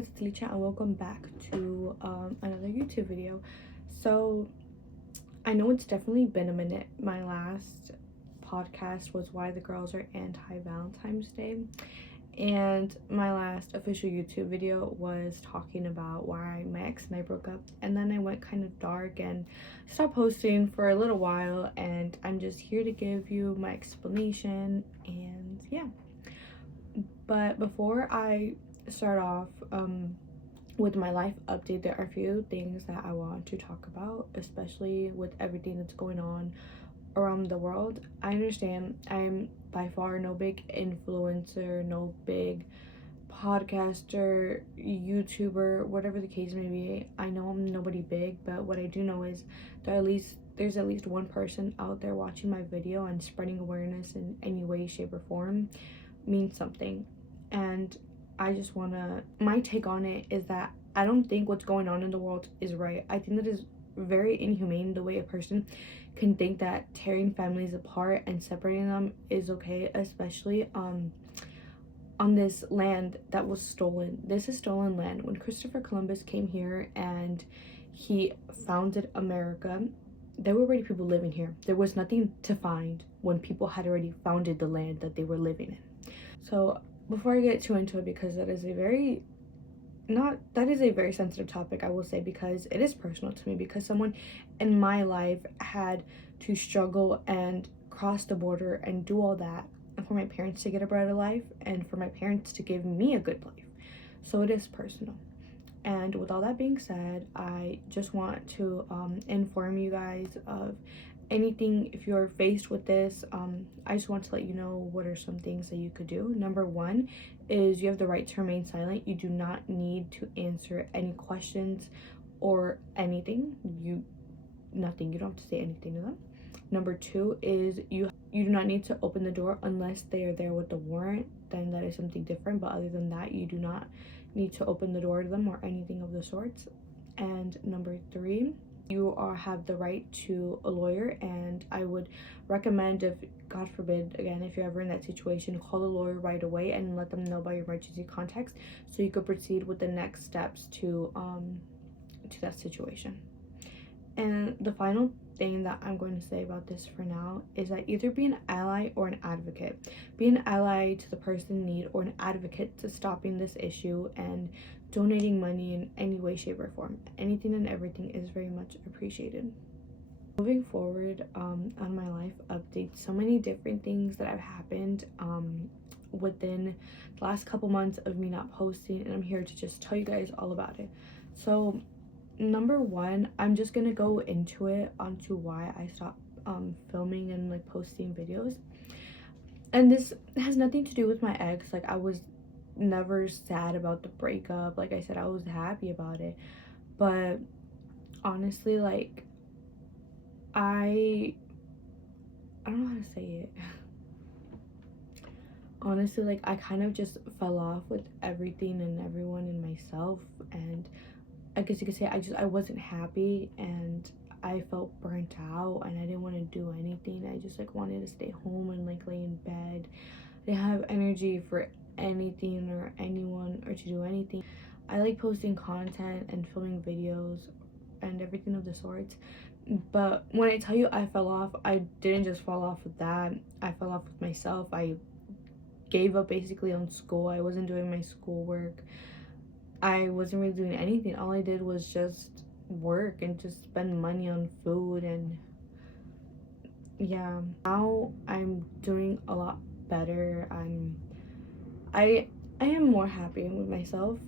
guys, it's Licha and welcome back to another YouTube video. So I know it's definitely been a minute. My last podcast was why the girls are anti-Valentine's Day, and my last official YouTube video was talking about why my ex and I broke up. And then I went kind of dark and stopped posting for a little while, and I'm just here to give you my explanation. And yeah, but before I start off with my life update, there are a few things that I want to talk about, especially with everything that's going on around the world. I understand I'm by far no big influencer, no big podcaster, YouTuber, whatever the case may be. I know I'm nobody big, but what I do know is that there's at least one person out there watching my video, and spreading awareness in any way, shape, or form means something. And I just wanna, my take on it is that I don't think what's going on in the world is right. I think that is very inhumane the way a person can think that tearing families apart and separating them is okay, especially on this land that was stolen. This is stolen land. When Christopher Columbus came here and he founded America, there were already people living here. There was nothing to find when people had already founded the land that they were living in. So before I get too into it, because that is a very sensitive topic, I will say, because it is personal to me, because someone in my life had to struggle and cross the border and do all that, and for my parents to get a better life and for my parents to give me a good life. So it is personal. And with all that being said, I just want to inform you guys of anything. If you're faced with this, I just want to let you know what are some things that you could do. Number one is you have the right to remain silent. You do not need to answer any questions or anything. You don't have to say anything to them. Number two is you do not need to open the door unless they are there with the warrant. Then that is something different, but other than that, you do not need to open the door to them or anything of the sorts. And number three, you have the right to a lawyer, and I would recommend, if God forbid, again, if you're ever in that situation, call a lawyer right away and let them know about your emergency contacts so you could proceed with the next steps to that situation. And the final thing that I'm going to say about this for now is that either be an ally or an advocate. Be an ally to the person in need, or an advocate to stopping this issue and donating money in any way, shape, or form. Anything and everything is very much appreciated. Moving forward, on my life update, so many different things that have happened within the last couple months of me not posting, and I'm here to just tell you guys all about it. So number one, I'm just gonna go into it onto why I stopped filming and like posting videos. And this has nothing to do with my ex. Like, I was never sad about the breakup. Like I said, I was happy about it, but honestly, like, I don't know how to say it. Honestly, like, I kind of just fell off with everything and everyone and myself, and I guess you could say I wasn't happy, and I felt burnt out, and I didn't want to do anything. I just like wanted to stay home and like lay in bed. I didn't have energy for anything or anyone or to do anything. I like posting content and filming videos and everything of the sorts. But when I tell you I fell off, I didn't just fall off with that. I fell off with myself. I gave up basically on school. I wasn't doing my schoolwork. I wasn't really doing anything. All I did was just work and just spend money on food. And yeah, now I'm doing a lot better. I am more happy with myself.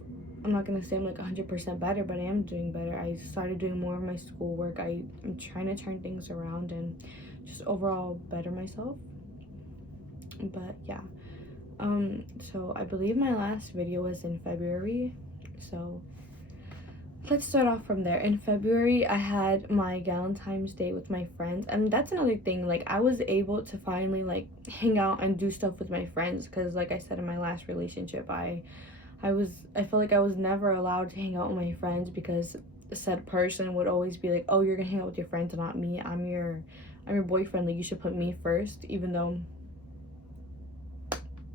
I'm not gonna say I'm like 100% better, but I am doing better. I started doing more of my schoolwork. I'm trying to turn things around and just overall better myself. But yeah, so I believe my last video was in February. So let's start off from there. In February, I had my Valentine's Day with my friends, and that's another thing. Like, I was able to finally like hang out and do stuff with my friends, because like I said, in my last relationship, I felt like I was never allowed to hang out with my friends, because said person would always be like, oh, you're gonna hang out with your friends, not me. I'm your boyfriend, like you should put me first, even though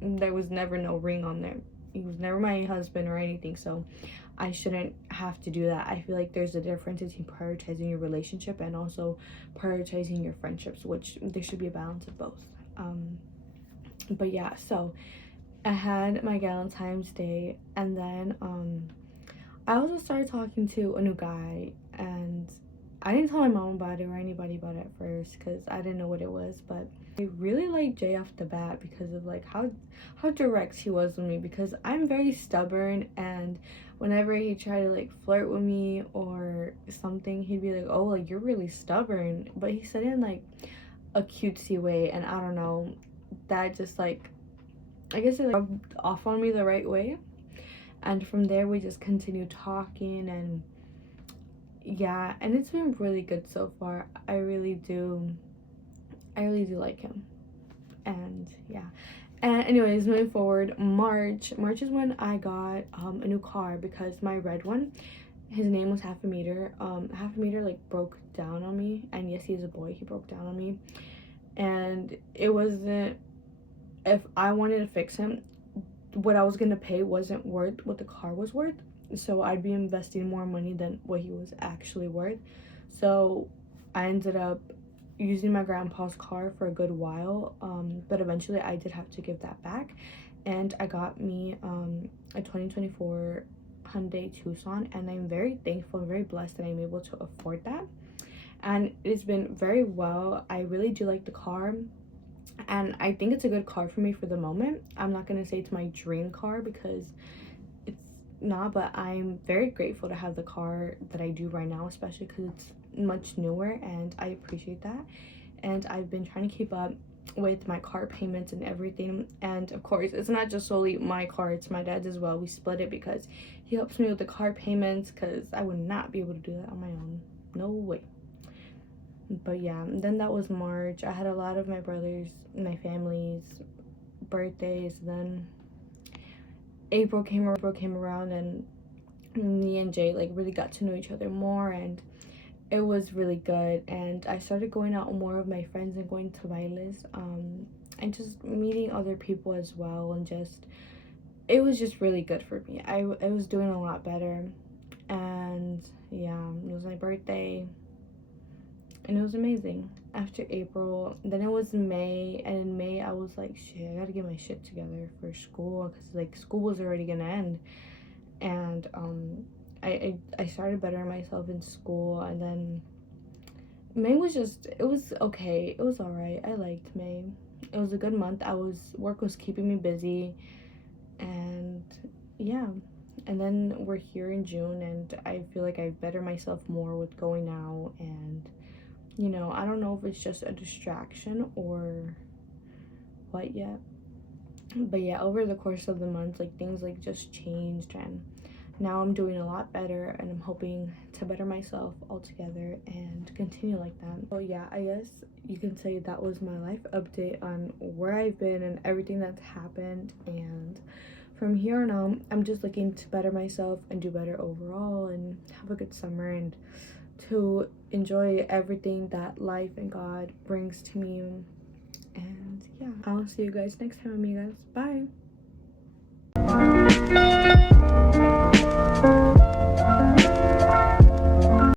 there was never no ring on there, he was never my husband or anything, so I shouldn't have to do that. I feel like there's a difference between prioritizing your relationship and also prioritizing your friendships, which there should be a balance of both. But yeah, so I had my Valentine's Day, and then I also started talking to a new guy, and I didn't tell my mom about it or anybody about it at first because I didn't know what it was, but I really liked Jay off the bat because of like how direct he was with me, because I'm very stubborn, and whenever he tried to like flirt with me or something, he'd be like, oh, like you're really stubborn, but he said it in like a cutesy way, and I don't know, that just like, I guess it like rubbed off on me the right way. And from there we just continued talking, and yeah, and it's been really good so far. I really do like him. And yeah, and anyways, moving forward, March is when I got a new car, because my red one, his name was Half a Meter. Half a Meter like broke down on me, and yes, he's a boy, he broke down on me, and it wasn't, if I wanted to fix him, what I was gonna pay wasn't worth what the car was worth, so I'd be investing more money than what he was actually worth. So I ended up using my grandpa's car for a good while, but eventually I did have to give that back, and I got me a 2024 Hyundai Tucson, and I'm very thankful and very blessed that I'm able to afford that, and it's been very well. I really do like the car, and I think it's a good car for me for the moment. I'm not gonna say it's my dream car because it's not, but I'm very grateful to have the car that I do right now, especially because it's much newer, and I appreciate that. And I've been trying to keep up with my car payments and everything, and of course it's not just solely my car, it's my dad's as well. We split it because he helps me with the car payments, because I would not be able to do that on my own, no way. But yeah, then that was March. I had a lot of my brothers, my family's birthdays. Then April came around, and me and Jay like really got to know each other more, and it was really good. And I started going out with more of my friends and going to bailes, and just meeting other people as well, and just, it was just really good for me. I was doing a lot better, and yeah, it was my birthday, and it was amazing. After April, then it was May, and in May I was like, shit, I gotta get my shit together for school, because like school was already gonna end, and I started bettering myself in school. And then May was just, it was okay, it was all right. I liked May. It was a good month. Work was keeping me busy, and yeah. And then we're here in June, and I feel like I've bettered myself more with going out, and you know, I don't know if it's just a distraction or what yet. But yeah, over the course of the month, like things like just changed, and now I'm doing a lot better, and I'm hoping to better myself altogether and continue like that. So yeah, I guess you can say that was my life update on where I've been and everything that's happened. And from here on out, I'm just looking to better myself and do better overall, and have a good summer, and to enjoy everything that life and God brings to me. And yeah, I'll see you guys next time, amigas. Bye.